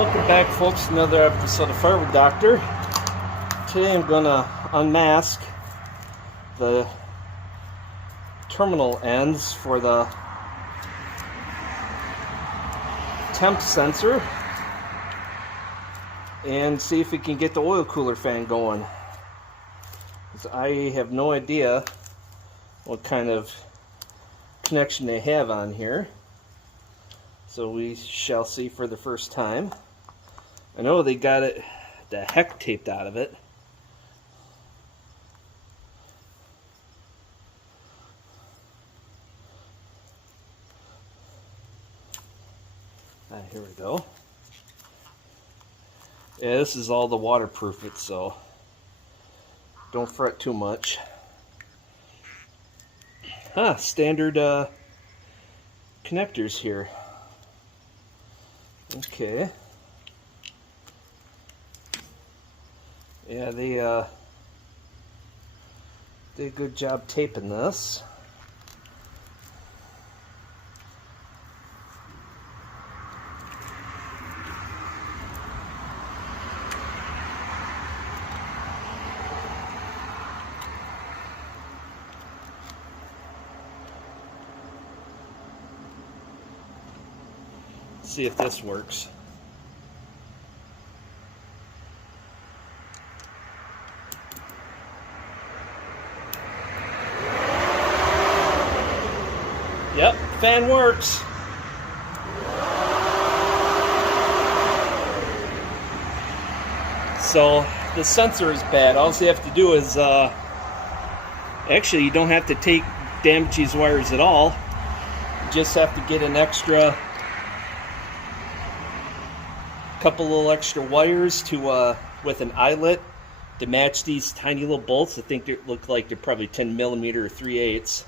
Welcome back, folks, to another episode of Firewood Doctor. Today I'm going to unmask the terminal ends for the temp sensor and see if we can get the oil cooler fan going. 'Cause I have no idea what kind of connection they have on here. So we shall see for the first time. I know they got it, the heck taped out of it. Here we go. Yeah, this is all the waterproof it, so don't fret too much. Standard connectors here. Okay. Yeah, they did a good job taping this. See if this works. Yep, fan works. So the sensor is bad. All you have to do is actually you don't have to damage these wires at all. You just have to get an extra couple little extra wires to with an eyelet to match these tiny little bolts. I think they look like they're probably 10 millimeter or 3/8.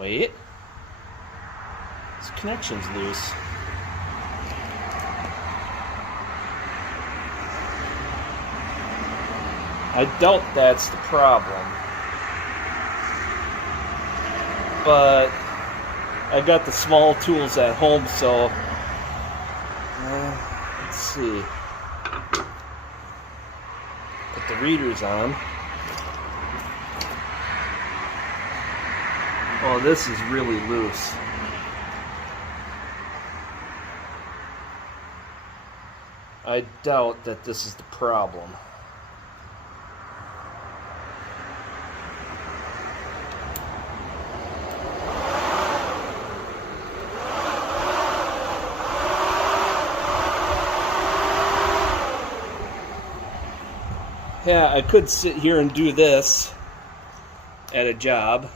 Wait, this connection's loose. I doubt that's the problem, but I got the small tools at home, so let's see. Put the readers on. Oh, this is really loose. I doubt that this is the problem. Yeah, I could sit here and do this at a job.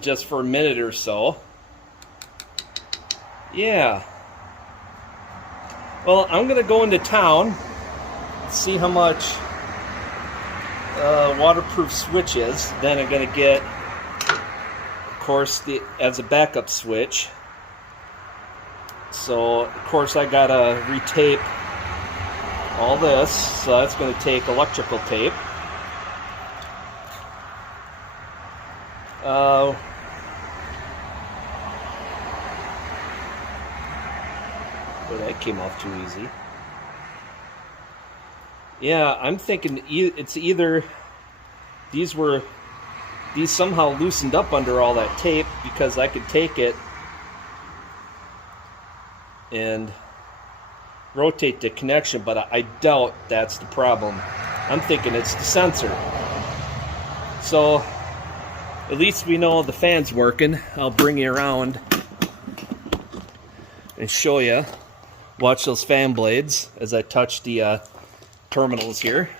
Just for a minute or so. Yeah. Well, I'm going to go into town, see how much waterproof switch is. Then I'm going to get, of course, as a backup switch. So, of course, I got to retape all this. So that's going to take electrical tape. Well, that came off too easy. Yeah, I'm thinking it's either these somehow loosened up under all that tape, because I could take it and rotate the connection, but I doubt that's the problem. I'm thinking it's the sensor. So at least we know the fan's working. I'll bring you around and show you. Watch those fan blades as I touch the terminals here.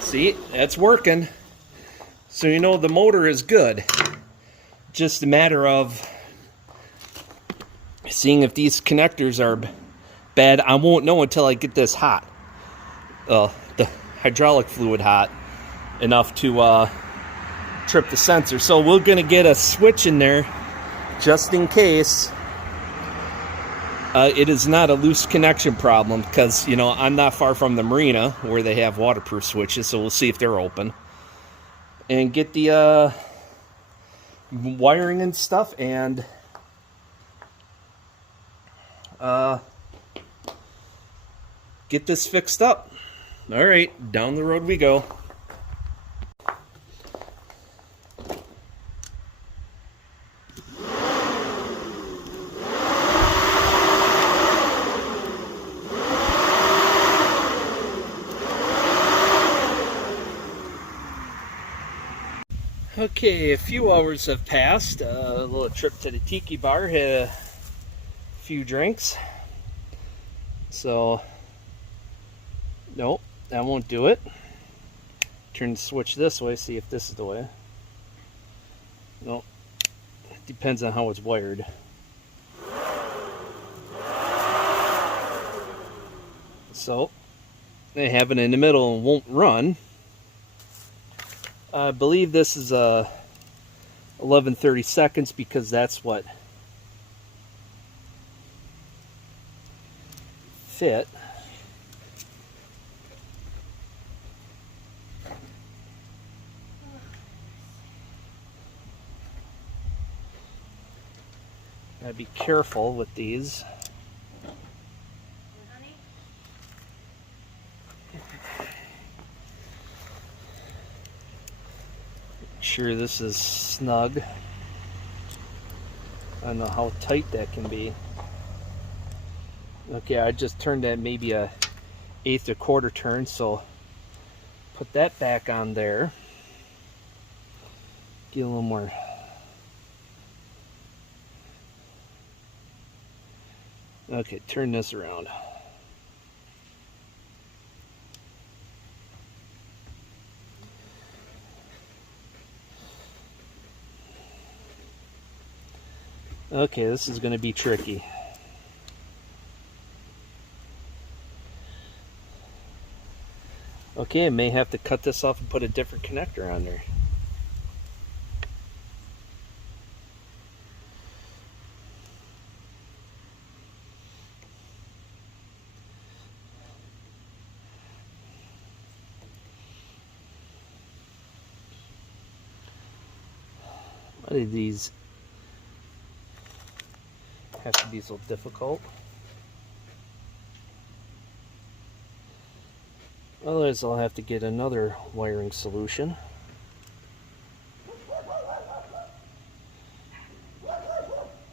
See, that's working. So you know the motor is good. Just a matter of seeing if these connectors are bad. I won't know until I get this hot. The hydraulic fluid hot enough to trip the sensor. So we're going to get a switch in there just in case it is not a loose connection problem, because, you know, I'm not far from the marina where they have waterproof switches, so we'll see if they're open. And get the wiring and stuff, and get this fixed up. All right, down the road we go. Okay, a few hours have passed. A little trip to the tiki bar, had a few drinks. So, nope, that won't do it. Turn the switch this way, see if this is the way. Nope, depends on how it's wired. So, they have it in the middle and won't run. I believe this is 11:30 seconds, because that's what fit. Gotta be careful with these. Sure this is snug. I don't know how tight that can be. Okay, I just turned that maybe a 1/8 or 1/4 turn, so put that back on there. Get a little more. Okay, turn this around. Okay, this is going to be tricky. Okay, I may have to cut this off and put a different connector on there. Why do these have to be so difficult? Otherwise I'll have to get another wiring solution.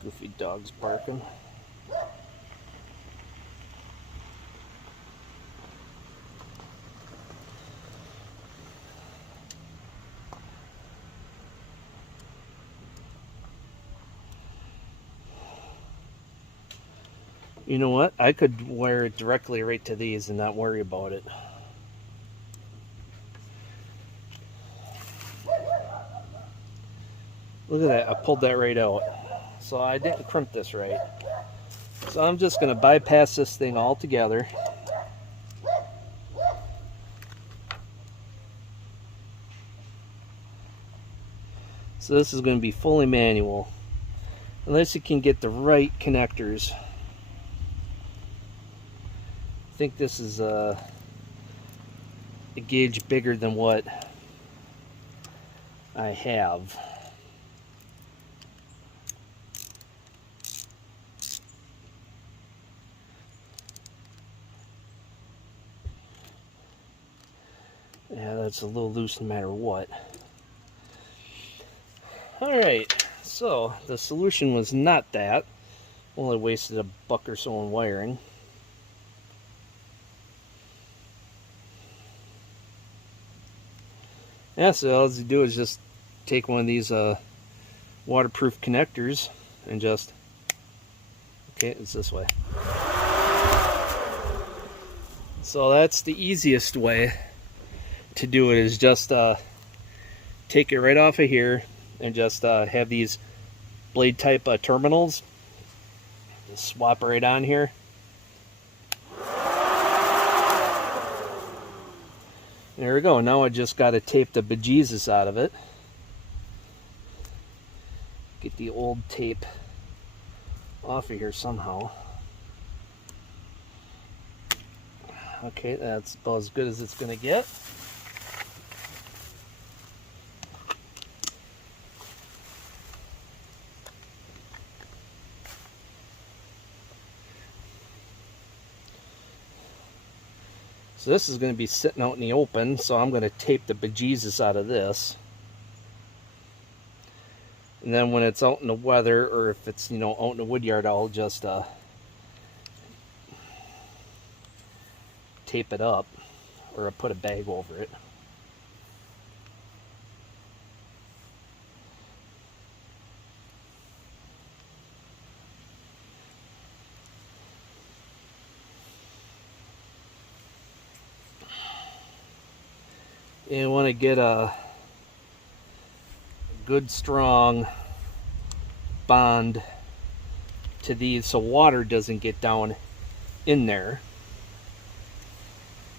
Goofy dog's barking. You know what? I could wire it directly right to these and not worry about it. Look at that, I pulled that right out. So I didn't crimp this right. So I'm just going to bypass this thing altogether. So this is going to be fully manual. Unless you can get the right connectors. I think this is a gauge bigger than what I have. Yeah, that's a little loose no matter what. Alright, so the solution was not that. Only wasted $1 or so on wiring. Yeah, so all you do is just take one of these waterproof connectors and just, okay, it's this way. So that's the easiest way to do it, is just take it right off of here and just have these blade type terminals. Just swap it right on here. There we go. Now I just got to tape the bejesus out of it. Get the old tape off of here somehow. Okay, that's about as good as it's going to get. So this is going to be sitting out in the open, so I'm going to tape the bejesus out of this. And then when it's out in the weather, or if it's, you know, out in the wood yard, I'll just tape it up, or I'll put a bag over it. You want to get a good strong bond to these so water doesn't get down in there.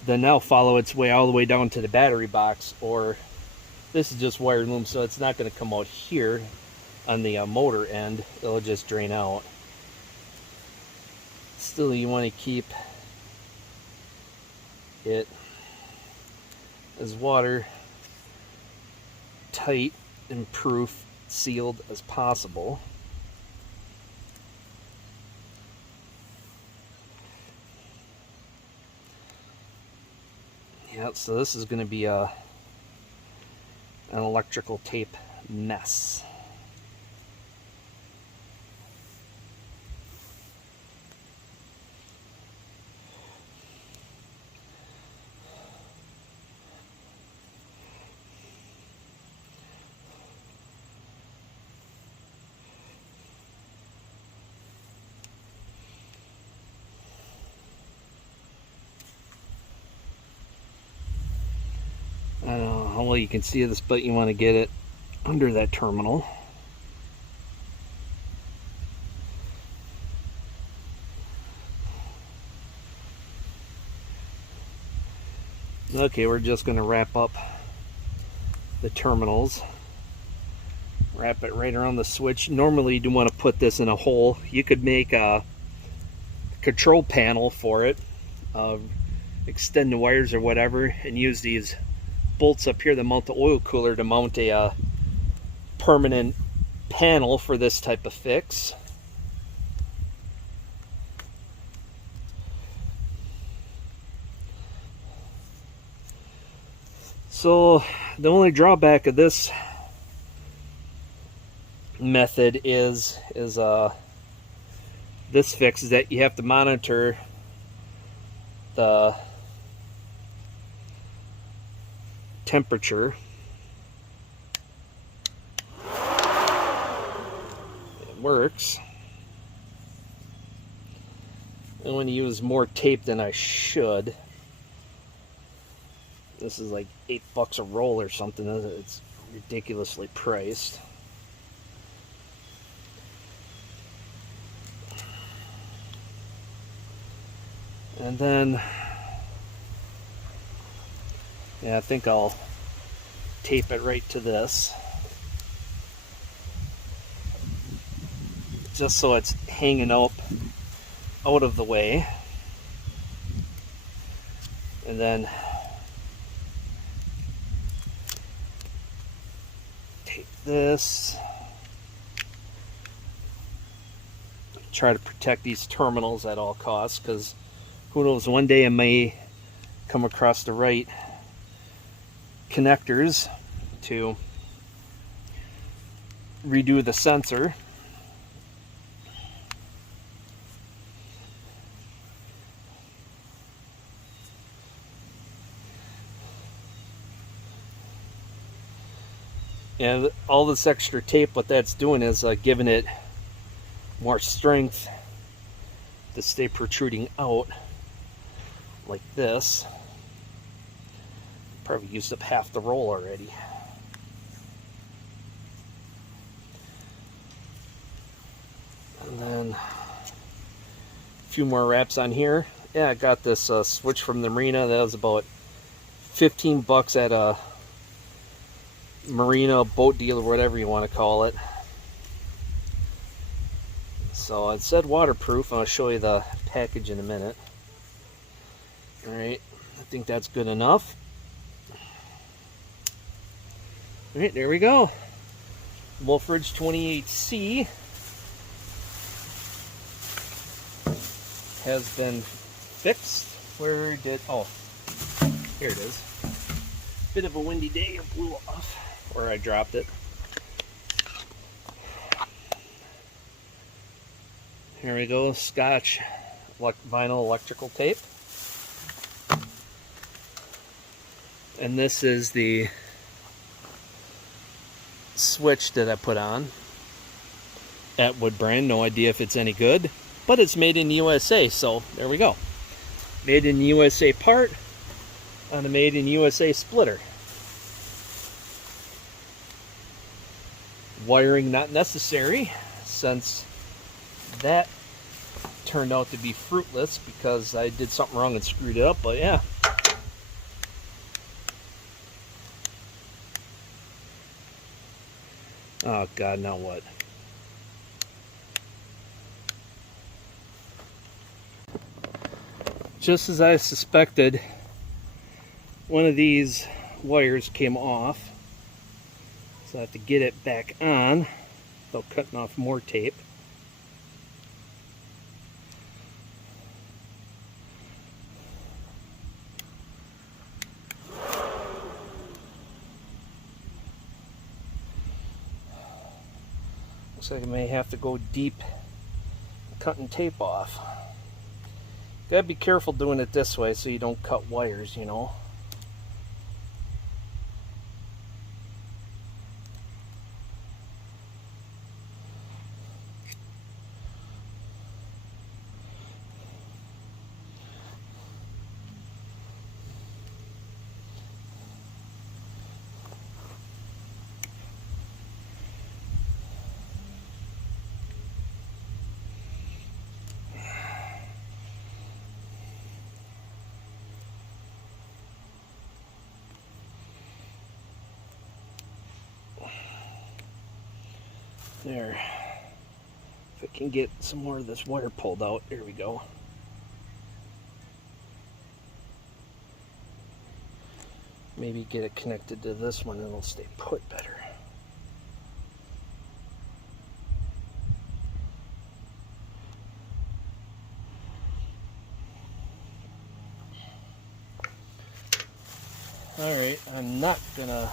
Then that'll follow its way all the way down to the battery box, or this is just wire loom, so it's not going to come out here on the motor end. It'll just drain out. Still, you want to keep it as water tight and proof sealed as possible. Yeah, so this is going to be an electrical tape mess. I don't know how well you can see this, but you want to get it under that terminal. Okay, we're just going to wrap up the terminals. Wrap it right around the switch. Normally you do want to put this in a hole. You could make a control panel for it, extend the wires or whatever, and use these bolts up here that mount the oil cooler to mount a permanent panel for this type of fix. So the only drawback of this method is this fix is that you have to monitor the temperature. It works. I'm going to use more tape than I should. This is like $8 a roll or something. It's ridiculously priced. And then, yeah, I think I'll tape it right to this, just so it's hanging up out of the way. And then tape this. Try to protect these terminals at all costs, because who knows, one day I may come across the right connectors to redo the sensor. And all this extra tape, what that's doing is giving it more strength to stay protruding out like this. Probably used up half the roll already. And then a few more wraps on here. Yeah, I got this switch from the marina. That was about $15 at a marina, boat deal, or whatever you want to call it. So it said waterproof. I'll show you the package in a minute. Alright, I think that's good enough. Alright, there we go. Wolfridge 28C has been fixed. Where did, oh, here it is. Bit of a windy day, it blew off, or I dropped it. Here we go, Scotch vinyl electrical tape. And this is the switch that I put on at Wood brand. No idea if it's any good, but it's made in the USA, so there we go. Made in the USA part on a made in USA splitter. Wiring not necessary, since that turned out to be fruitless because I did something wrong and screwed it up, but yeah. Oh God, now what? Just as I suspected, one of these wires came off, so I have to get it back on without cutting off more tape. Looks like I may have to go deep cutting tape off. Gotta be careful doing it this way so you don't cut wires, you know. There. If I can get some more of this wire pulled out, there we go. Maybe get it connected to this one and it'll stay put better. Alright, I'm not gonna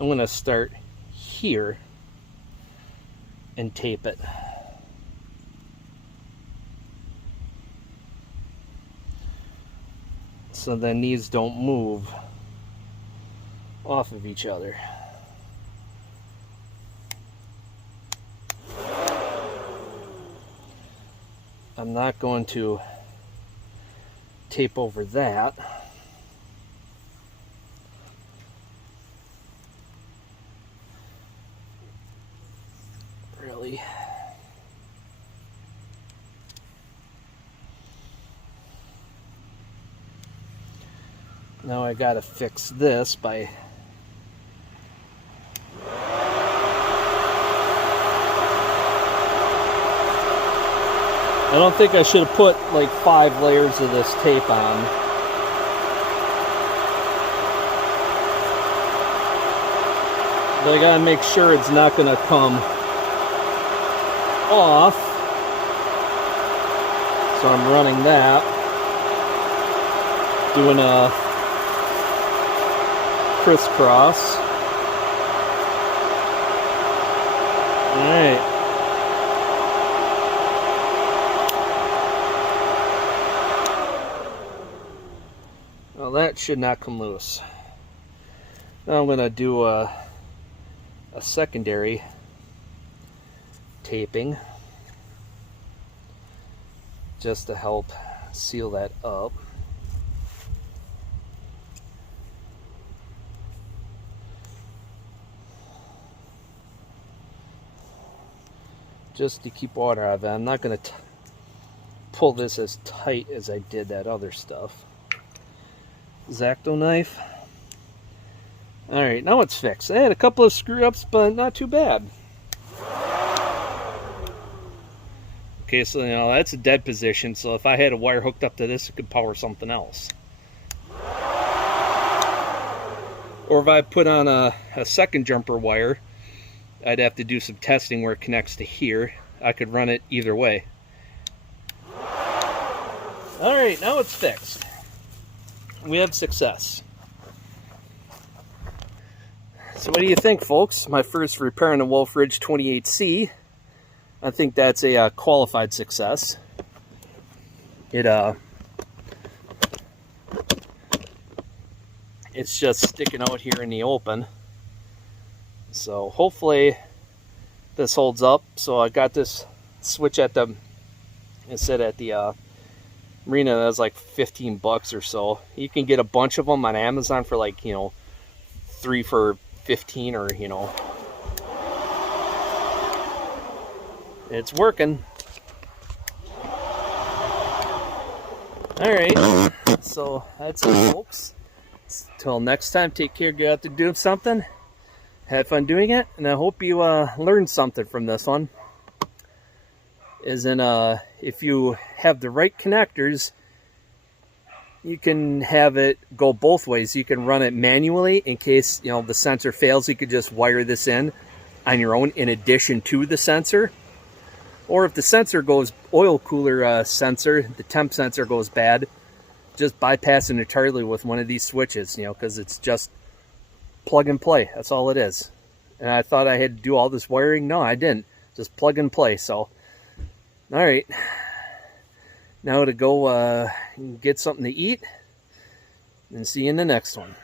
I'm going to start here and tape it. So then these don't move off of each other. I'm not going to tape over that. Really. Now I gotta fix this by I don't think I should have put like 5 layers of this tape on. But I gotta make sure it's not gonna come off. So I'm running that. Doing a crisscross. Alright. Well, that should not come loose. Now I'm going to do a secondary taping just to help seal that up. Just to keep water out of it. I'm not going to pull this as tight as I did that other stuff. X-Acto knife. Alright, now it's fixed. I had a couple of screw-ups, but not too bad. Okay, so that's a dead position, so if I had a wire hooked up to this, it could power something else. Or if I put on a second jumper wire, I'd have to do some testing where it connects to here. I could run it either way. Alright, now it's fixed. We have success. So what do you think, folks? My first repair on the Wolf Ridge 28C. I think that's a qualified success. It's just sticking out here in the open. So hopefully this holds up. So I got this switch at the, it said at the marina, that was like 15 bucks or so. You can get a bunch of them on Amazon for like, 3 for 15, or it's working. Alright, so that's it, folks. Till next time, take care, get out to do something, have fun doing it, and I hope you learned something from this one. As in, if you have the right connectors, you can have it go both ways. You can run it manually in case the sensor fails. You could just wire this in on your own in addition to the sensor. Or if the sensor goes, oil cooler sensor, the temp sensor goes bad, just bypass it entirely with one of these switches, because it's just plug and play. That's all it is. And I thought I had to do all this wiring. No, I didn't. Just plug and play. So, all right. Now to go get something to eat, and see you in the next one.